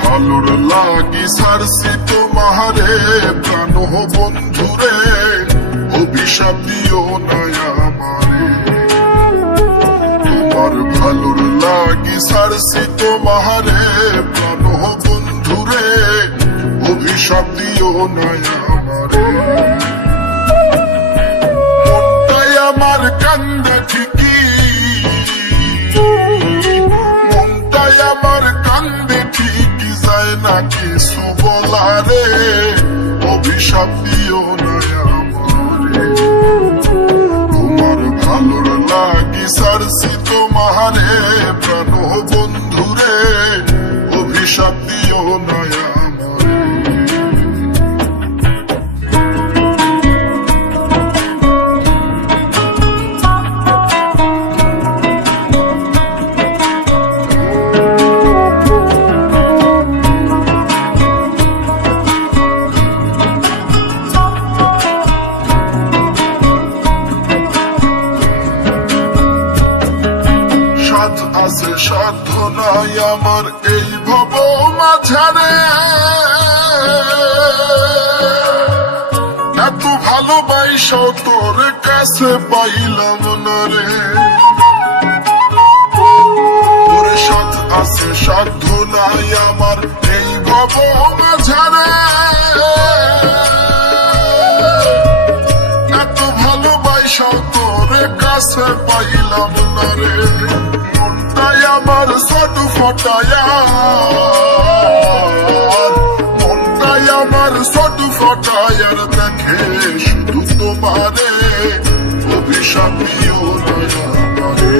ভালোর লাগি সারছি তোমারে প্রাণ বন্ধুরে, অভিশাপ দিও না আমারে। তোমার ভালোর লাগি সারছি তোমারে প্রাণ বন্ধুরে, অভিশাপ দিও না আমারে। মনটাই আমার কান্দে ঠিকই, মনটাই আমার কান্দে ঠিকই, যায় না কিছু বলারে, অভিশাপ দিও না আমারে। তোমার ভালোর লাগি সারছি তোমারে প্রাণ বন্ধুরে, অভিশাপ দিও না আমারে। আছে সাধ্য নাই আমার এই ভব মাঝারে, এত ভালোবাসা তোর কাছে পাইলাম না রে। ওরে সাথ আছে সাধ্য নাই আমার এই ভব মাঝারে, এত ভালোবাসা তোর কাছে পাইলাম না রে। মনটাই আমার ছোট ফটায়ার, মনটাই আমার ছোট ফটায়ার, দেখে শুধু তোমারে, অভিশাপ দিও না আমারে।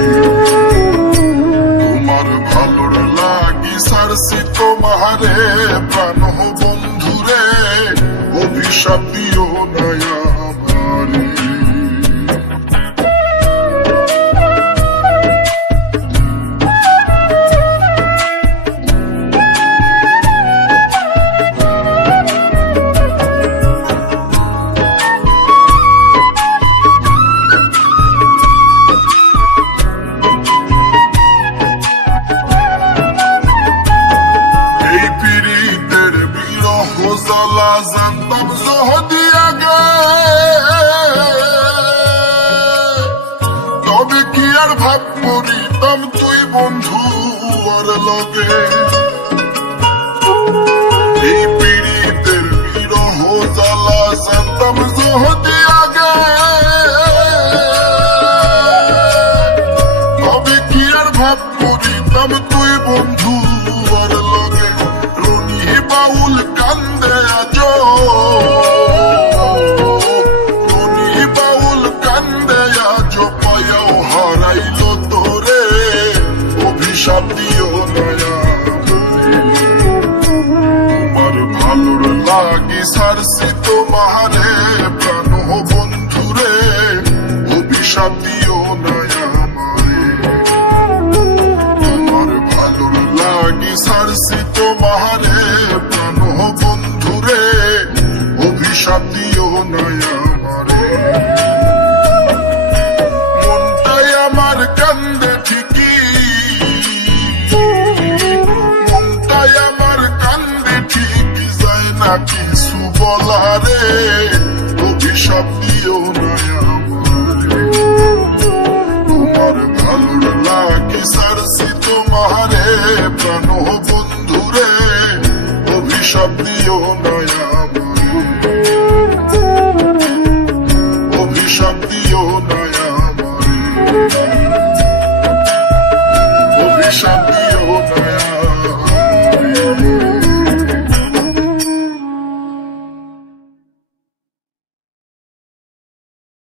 তোমার ভালোর লাগি সারছি তোমারে প্রাণ বন্ধুরে, অভিশাপ দিও না আমারে। জানতাম যদি আগে, তবে কি আর ভাব করিতাম তুই বন্ধু আর লগে। এই পীড়িতের বিরহ জ্বালা জানতাম যদি আগে, তবে কি আর ভাব করিতাম তুই বন্ধু আর লগে। রনি বাউল কান্দে আজ, রনি বাউল কান্দে আজ, পায়াও হারাইল তোরে, অভিশাপ দিও না আমারে। তোমার ভালোর লাগি সারছি তোমারে প্রাণ বন্ধুরে, অভিশাপ দিও না আমারে। তোমার ভালোর লাগি সারছি তোমারে প্রাণ বন্ধুরে, অভিশাপ দিও না আমারে। মনটাই আমার কান্দে ঠিকই, মনটাই আমার কান্দে ঠিকই, যায় না কিছু বলারে, অভিশাপ দিও না আমারে। তোমার ভালোর লাগি সারছি